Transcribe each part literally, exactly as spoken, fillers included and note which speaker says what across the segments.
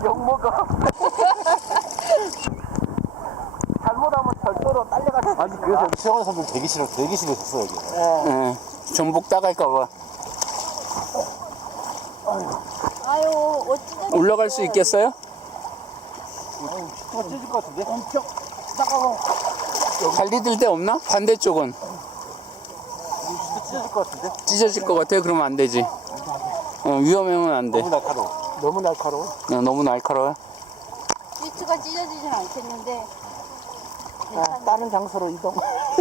Speaker 1: 욕먹어. 잘못하면 절도로 딸려가지고.
Speaker 2: 아니 그래서 최원 선수 대기실에 대기실에 있었어 여기.
Speaker 3: 예. 전복 따갈까봐.
Speaker 4: 아유, 어찌됐든.
Speaker 3: 올라갈 수 있겠어요?
Speaker 2: 슈트가 찢을 것 같은데?
Speaker 1: 엄청 따가워.
Speaker 3: 발디 들 데 없나? 반대쪽은.
Speaker 2: 슈트 찢어질 것 같은데?
Speaker 3: 찢어질 것 같아요. 그러면 안 되지. 어, 위험하면 안 돼.
Speaker 2: 너무 날카로워.
Speaker 1: 너무 날카로워.
Speaker 3: 어, 너무 날카로워.
Speaker 4: 시트가 찢어지진 않겠는데.
Speaker 1: 아, 다른 장소로 이동.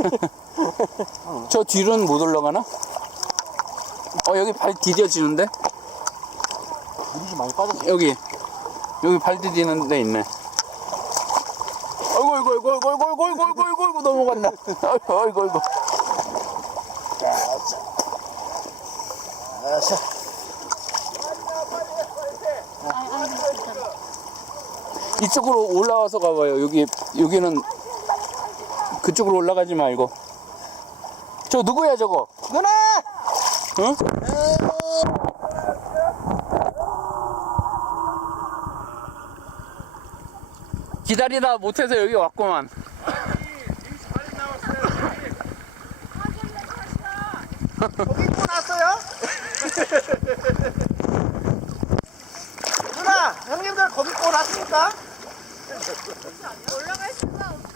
Speaker 3: 저 뒤로는 못 올라가나? 어, 여기 발 디뎌지는데?
Speaker 2: 물이 좀 많이 빠졌어.
Speaker 3: 여기. 여기 발 디디는 데 있네. 어이구, 어이구, 어이구, 어이구, 어이구, 어이구, 어이구, 어이구, 어이구, 어이구, 넘어갔나. 어이구, 어이구, 어이구.
Speaker 2: 아싸.
Speaker 4: 아니, 아니, 괜찮아.
Speaker 3: 이쪽으로 올라와서 가봐요. 여기, 여기는 그쪽으로 올라가지 말고. 저 누구야, 저거?
Speaker 1: 누나!
Speaker 3: 응? 기다리다 못해서 여기 왔구만.
Speaker 1: 거기 입고 났어요? 누나! 형님들 거기 입고 났습니까?
Speaker 4: 올라갈 수가 없어.